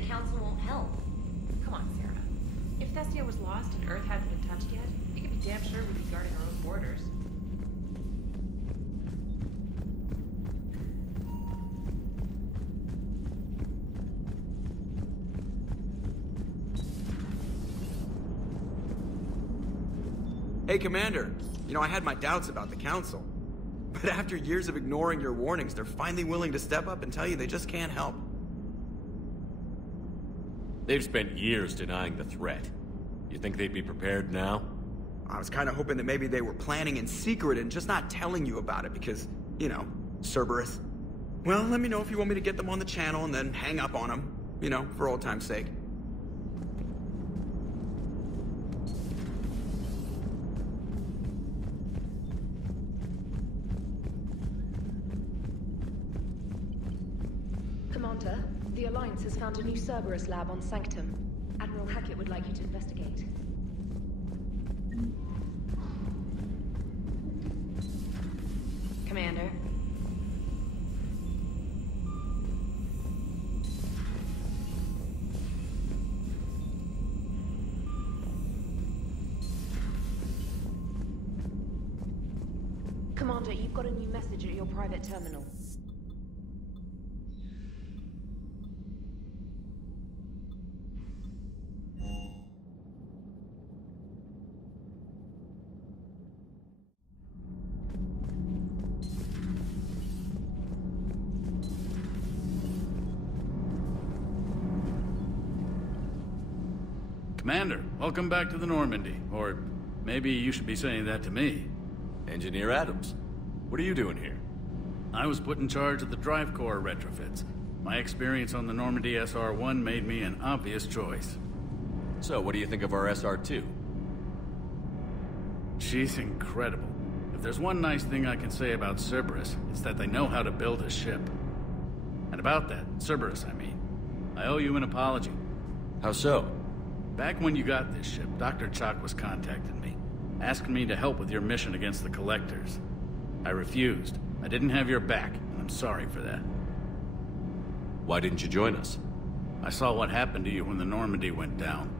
the Council won't help. Come on, Sarah. If Thestia was lost and Earth hadn't been touched yet, you can be damn sure we'd be guarding our own borders. Hey, Commander. You know, I had my doubts about the Council. But after years of ignoring your warnings, they're finally willing to step up and tell you they just can't help. They've spent years denying the threat. You think they'd be prepared now? I was kind of hoping that maybe they were planning in secret and just not telling you about it because, you know, Cerberus. Well, let me know if you want me to get them on the channel and then hang up on them. You know, for old time's sake. Commander, the Alliance has found a new Cerberus lab on Sanctum. Admiral Hackett would like you to investigate. Commander. Commander, you've got a new message at your private terminal. Commander, welcome back to the Normandy. Or maybe you should be saying that to me. Engineer Adams, what are you doing here? I was put in charge of the drive core retrofits. My experience on the Normandy SR-1 made me an obvious choice. So, what do you think of our SR-2? She's incredible. If there's one nice thing I can say about Cerberus, it's that they know how to build a ship. And about that, Cerberus, I mean, I owe you an apology. How so? Back when you got this ship, Dr. Chalk was contacting me, asking me to help with your mission against the Collectors. I refused. I didn't have your back, and I'm sorry for that. Why didn't you join us? I saw what happened to you when the Normandy went down.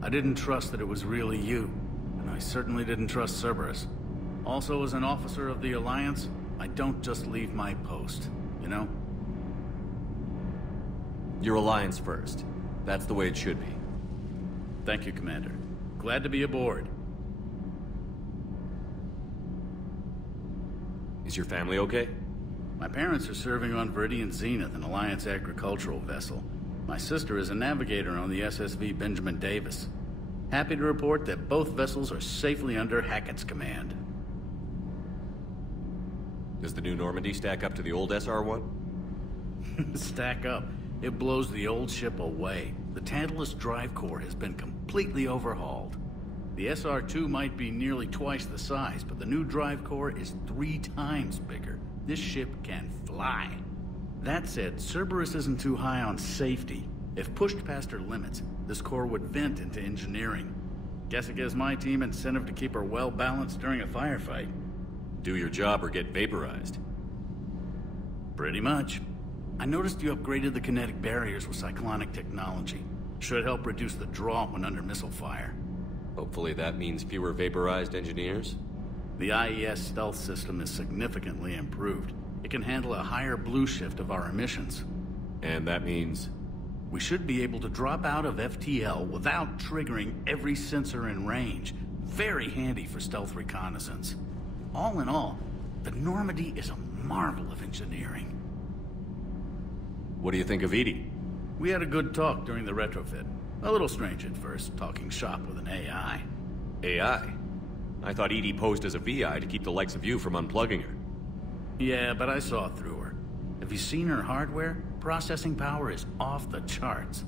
I didn't trust that it was really you, and I certainly didn't trust Cerberus. Also, as an officer of the Alliance, I don't just leave my post, you know? Your Alliance first. That's the way it should be. Thank you, Commander. Glad to be aboard. Is your family okay? My parents are serving on Viridian Zenith, an Alliance agricultural vessel. My sister is a navigator on the SSV Benjamin Davis. Happy to report that both vessels are safely under Hackett's command. Does the new Normandy stack up to the old SR-1? Stack up. It blows the old ship away. The Tantalus drive core has been completely overhauled. The SR-2 might be nearly twice the size, but the new drive core is 3 times bigger. This ship can fly. That said, Cerberus isn't too high on safety. If pushed past her limits, this core would vent into engineering. Guess it gives my team incentive to keep her well balanced during a firefight. Do your job or get vaporized. Pretty much. I noticed you upgraded the kinetic barriers with cyclonic technology. Should help reduce the draw when under missile fire. Hopefully that means fewer vaporized engineers? The IES stealth system is significantly improved. It can handle a higher blue shift of our emissions. And that means? We should be able to drop out of FTL without triggering every sensor in range. Very handy for stealth reconnaissance. All in all, the Normandy is a marvel of engineering. What do you think of Edie? We had a good talk during the retrofit. A little strange at first, talking shop with an AI. AI? I thought Edie posed as a VI to keep the likes of you from unplugging her. Yeah, but I saw through her. Have you seen her hardware? Processing power is off the charts.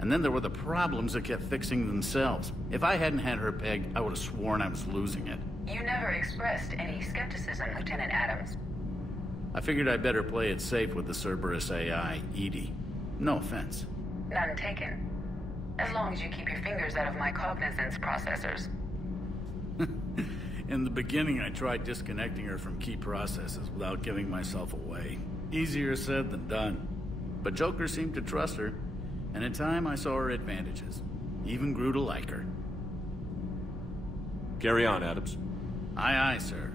And then there were the problems that kept fixing themselves. If I hadn't had her pegged, I would have sworn I was losing it. You never expressed any skepticism, Lieutenant Adams. I figured I'd better play it safe with the Cerberus AI, Edie. No offense. None taken. As long as you keep your fingers out of my cognizance processors. In the beginning, I tried disconnecting her from key processes without giving myself away. Easier said than done. But Joker seemed to trust her. And in time, I saw her advantages. Even grew to like her. Carry on, Adams. Aye, aye, sir.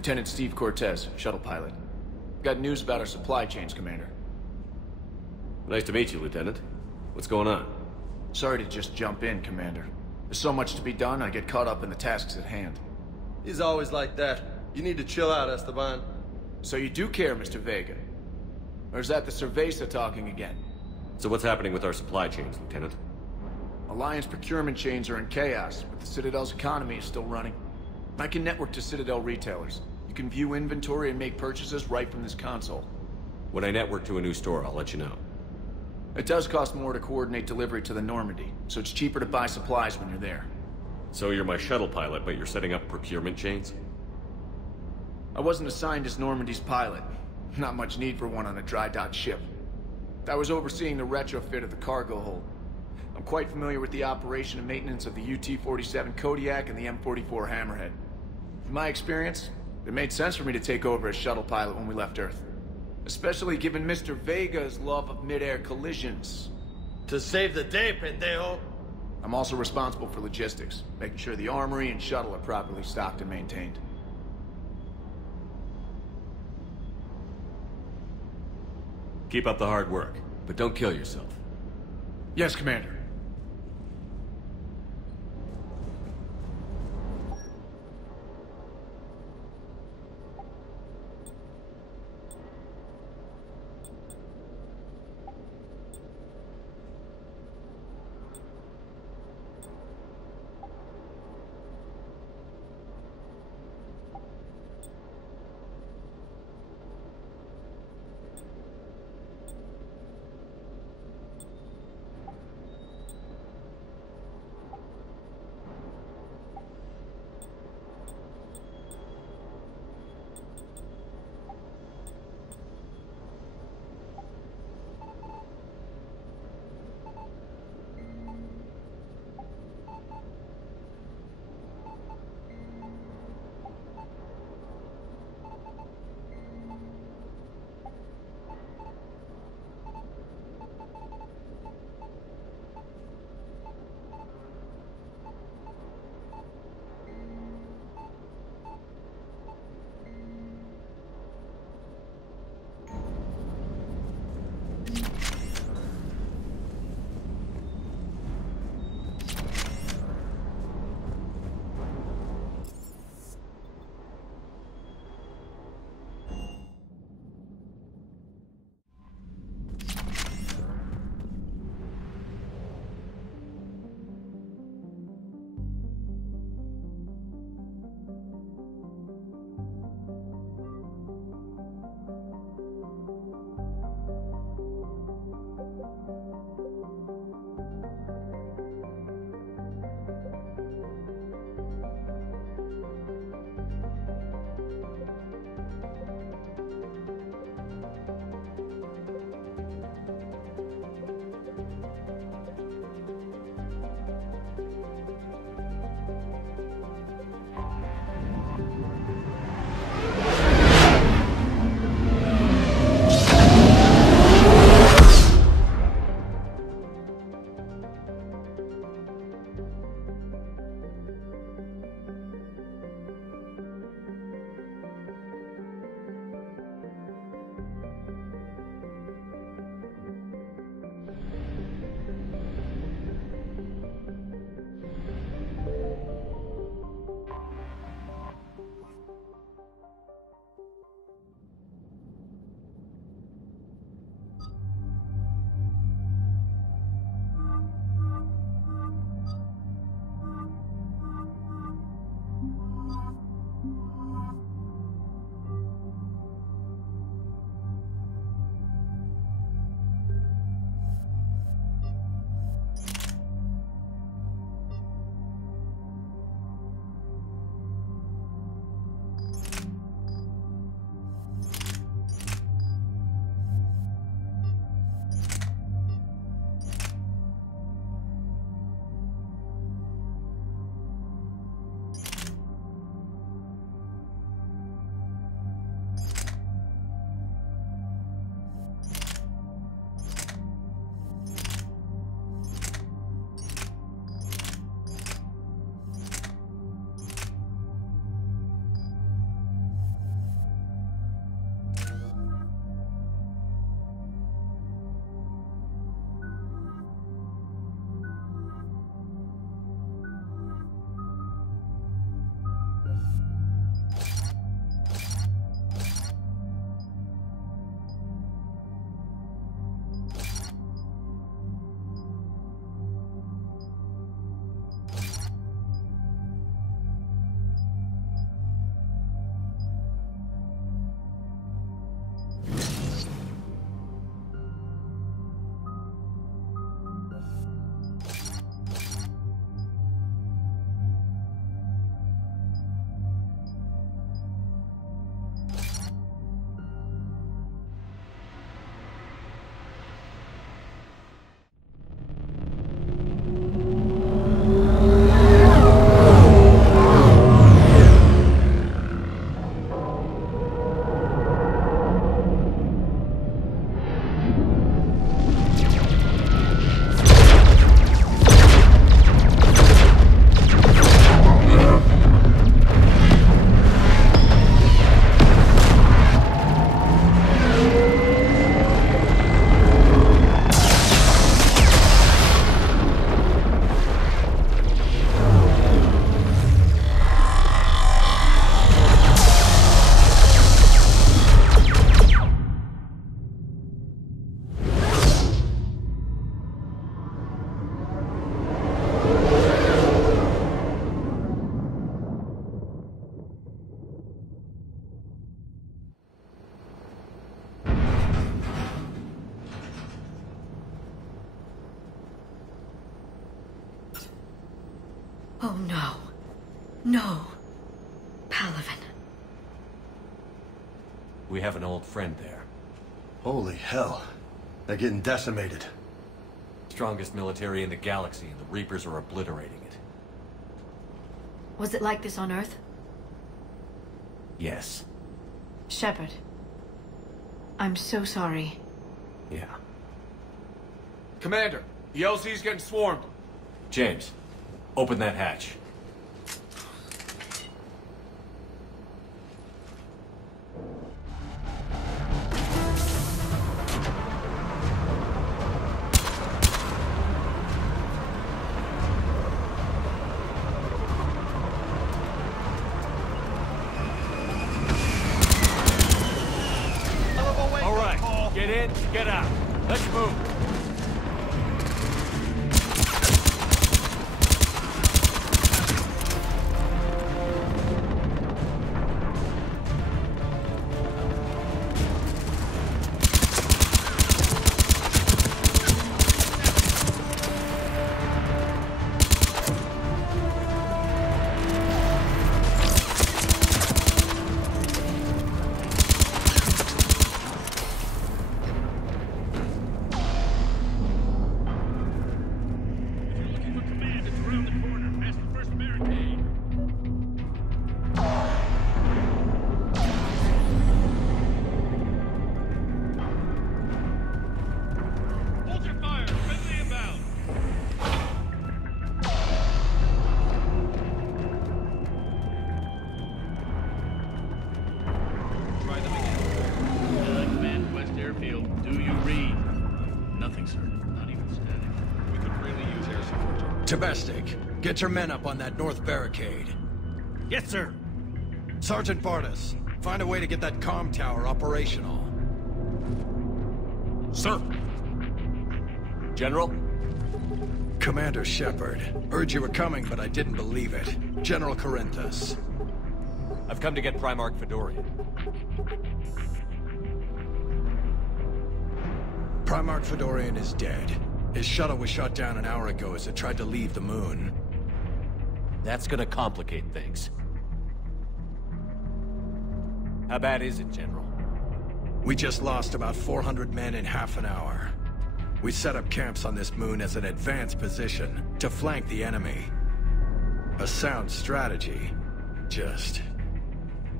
Lieutenant Steve Cortez, shuttle pilot. Got news about our supply chains, Commander. Nice to meet you, Lieutenant. What's going on? Sorry to just jump in, Commander. There's so much to be done, I get caught up in the tasks at hand. He's always like that. You need to chill out, Esteban. So you do care, Mr. Vega? Or is that the Cerveza talking again? So what's happening with our supply chains, Lieutenant? Alliance procurement chains are in chaos, but the Citadel's economy is still running. I can network to Citadel retailers. You can view inventory and make purchases right from this console. When I network to a new store, I'll let you know. It does cost more to coordinate delivery to the Normandy, so it's cheaper to buy supplies when you're there. So you're my shuttle pilot, but you're setting up procurement chains? I wasn't assigned as Normandy's pilot. Not much need for one on a dry dock ship. I was overseeing the retrofit of the cargo hold. I'm quite familiar with the operation and maintenance of the UT-47 Kodiak and the M44 Hammerhead. In my experience, it made sense for me to take over as shuttle pilot when we left Earth. Especially given Mr. Vega's love of mid-air collisions. To save the day, pendejo. I'm also responsible for logistics, making sure the armory and shuttle are properly stocked and maintained. Keep up the hard work, but don't kill yourself. Yes, Commander. Oh no. No. Palaven. We have an old friend there. Holy hell. They're getting decimated. Strongest military in the galaxy, and the Reapers are obliterating it. Was it like this on Earth? Yes. Shepard. I'm so sorry. Yeah. Commander, the LZ's getting swarmed. James, open that hatch. All right, get in, get out. Let's move. Command, West Airfield. Do you read? Nothing, sir. Not even static. We could really use air support. Domestic, get your men up on that north barricade. Yes, sir. Sergeant Vardis, find a way to get that comm tower operational. Sir. General? Commander Shepard, heard you were coming, but I didn't believe it. General Corinthus. I've come to get Primarch Fedorian. Primarch Fedorian is dead. His shuttle was shot down an hour ago as it tried to leave the moon. That's gonna complicate things. How bad is it, General? We just lost about 400 men in half an hour. We set up camps on this moon as an advanced position to flank the enemy. A sound strategy. Just...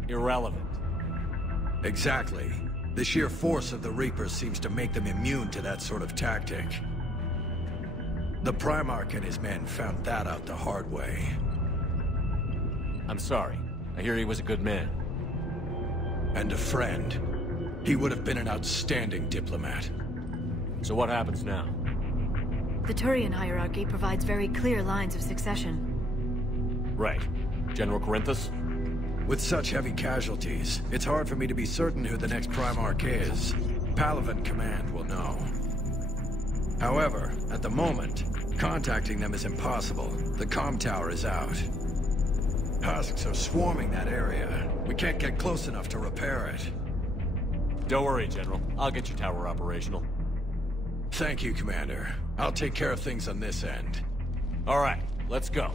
irrelevant. Exactly. The sheer force of the Reapers seems to make them immune to that sort of tactic. The Primarch and his men found that out the hard way. I'm sorry. I hear he was a good man. And a friend. He would have been an outstanding diplomat. So what happens now? The Turian hierarchy provides very clear lines of succession. Right. General Corinthus? With such heavy casualties, it's hard for me to be certain who the next Primarch is. Palaven Command will know. However, at the moment, contacting them is impossible. The comm tower is out. Husks are swarming that area. We can't get close enough to repair it. Don't worry, General. I'll get your tower operational. Thank you, Commander. I'll take care of things on this end. All right, let's go.